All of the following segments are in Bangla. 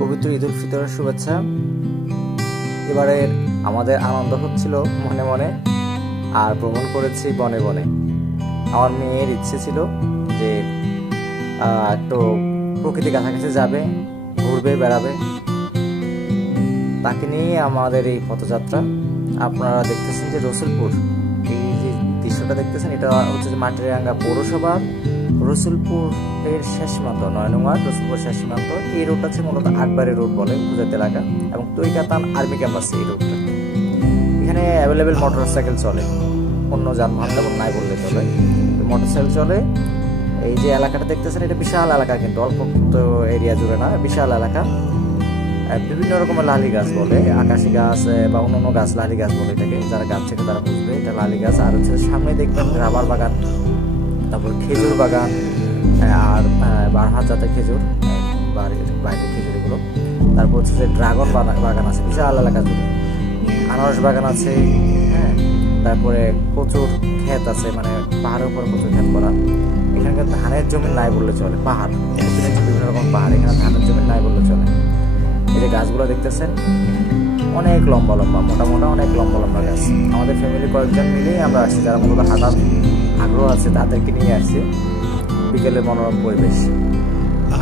পবিত্র ঈদ উল ফিতরের শুভেচ্ছা। এবারে আমাদের আনন্দ হচ্ছিল মনে মনে, আর ভ্রমণ করেছি বনে বনে। আমার মেয়ের ইচ্ছে ছিল যে একটু প্রকৃতির কাছাকাছি যাবে, ঘুরবে, বেড়াবে। তাকে নিয়ে আমাদের এই পথযাত্রা। আপনারা দেখতেছেন যে রসুলপুর, এই যে দৃশ্যটা দেখতেছেন, এটা হচ্ছে যে মাটিরাঙ্গা পৌরসভার রসুলপুরের শেষ সীমান্ত, 9 নং ওয়ার্ড রসুলপুর শেষ সীমান্ত। এই রোডটা হচ্ছে মূলত আকবারি রোড বলে উপজাতি এলাকা, এবং তৈকাতান আর্মি ক্যাম্প আছে এই রোডটা। এখানে অ্যাভেলেবেল মোটরসাইকেল চলে, অন্য যানবাহন তেমন নাই বললে চলে, মোটরসাইকেল চলে। এই যে এলাকাটা দেখতেছেন, এটা বিশাল এলাকা, কিন্তু অল্প এরিয়া জুড়ে না, বিশাল এলাকা। বিভিন্ন রকমের লালি গাছ বলে, আকাশি গাছ বা অন্যান্য গাছ লালি গাছ বলে এটাকে, যারা গাছ থেকে তারা বুঝবে এটা লালি গাছ। আর হচ্ছে সামনে দেখবেন রাবার বাগান, তারপর খেজুর বাগান, আর 12 জাতের খেজুর, বাইরের খেজুর এগুলো। তারপর হচ্ছে যে ড্রাগন বাগান আছে বিশাল এলাকা জুড়ে, আনারস বাগান আছে, হ্যাঁ। তারপরে প্রচুর ক্ষেত আছে, মানে পাহাড়ের উপর প্রচুর ক্ষেত করা। এখানকার ধানের জমি নাই বললে চলে, পাহাড়, বিভিন্ন রকম পাহাড়, এখানে ধানের জমি নাই বললে চলে। এই যে গাছগুলো দেখতেছেন অনেক লম্বা লম্বা, মোটা মোটা অনেক লম্বা লম্বা গাছ। আমাদের ফ্যামিলি কয়েকজন মিলেই আমরা আসছি, যারা মূলত হাঁটার আগ্রহ আছে তাদেরকে নিয়ে আসছি। বিকেলের মনোরম পরিবেশ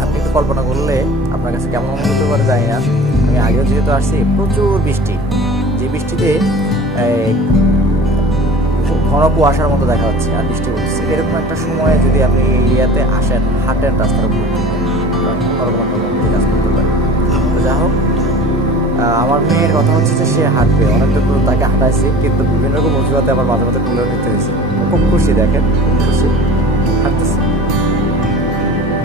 আপনি একটু কল্পনা করলে আপনার কাছে কেমন মনে হতে পারে জানি না। আমি আগেও যেহেতু আসছি, প্রচুর বৃষ্টি, যে বৃষ্টিতে ঘন কুয়াশার মতো দেখা হচ্ছে আর বৃষ্টি হচ্ছে। এরকম একটা সময়ে যদি আপনি এই এরিয়াতে আসেন, হাঁটেন রাস্তার উপর, অন্যরকম একটা অনুভূতি কাজ করতে পারে। যা হোক, আমার মেয়ের কথা হচ্ছে যে সে হাঁটবে, অনেকটা দূর তাকে হাঁটাইছি, কিন্তু বিভিন্ন রকম অজুহাতে আবার মাঝে মাঝে তুলে নিতে হয়েছে। খুব খুশি, দেখেন খুব খুশি হাঁটতেছে।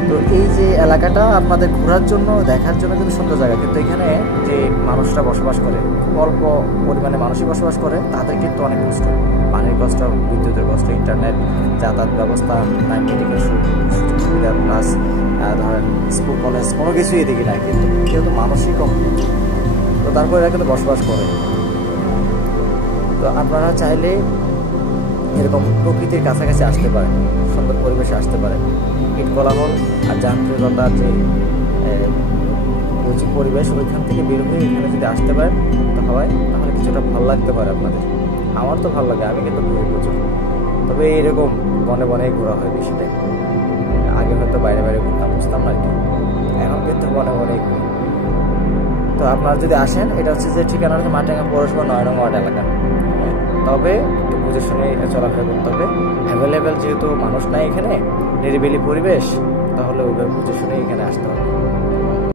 তো এই যে এলাকাটা আপনাদের ঘোরার জন্য, দেখার জন্য কিন্তু সুন্দর জায়গা, কিন্তু এখানে যে মানুষরা বসবাস করে, খুব অল্প পরিমাণে মানুষই বসবাস করে, তাদের কিন্তু অনেক কষ্ট, পানির কষ্ট, বিদ্যুতের কষ্ট, ইন্টারনেট, যাতায়াত ব্যবস্থা নাই, মেডিকেল সুবিধা, প্লাস ধরেন স্কুল কলেজ, কোনো কিছুই এদিকে নাই, কিন্তু যেহেতু মানুষই কম, তো তারপরে এরা কিন্তু বসবাস করে। তো আপনারা চাইলে এরকম প্রকৃতির কাছাকাছি আসতে পারেন, সুন্দর পরিবেশে আসতে পারেন। ইট কোলাহল আর যান্ত্রিকতার যে পরিবেশ, ওইখান থেকে বের হয়ে এখানে যদি আসতে পারেন তাহলে কিছুটা ভালো লাগতে পারে আপনাদের। আমার তো ভালো লাগে, আমি কিন্তু ঘুরি প্রচুর, তবে এইরকম বনে বনে ঘোরা হয় বেশিটাই। আগে হয়তো বাইরে বাইরে ঘুরতাম, বুঝতাম না আর কি, এখন কিন্তু বনে বনে ঘুরি। তো আপনারা যদি আসেন, এটা হচ্ছে যে ঠিকানা হচ্ছে মাটিরাঙ্গা পৌরসভা 9 নং ওয়ার্ড এলাকা। তবে একটু বুঝে শুনে চলাফেরা করতে হবে। অ্যাভেলেবেল যেহেতু মানুষ নাই এখানে, নিরিবিলি পরিবেশ, তাহলে ওইভাবে বুঝে শুনে এখানে আসতে হবে।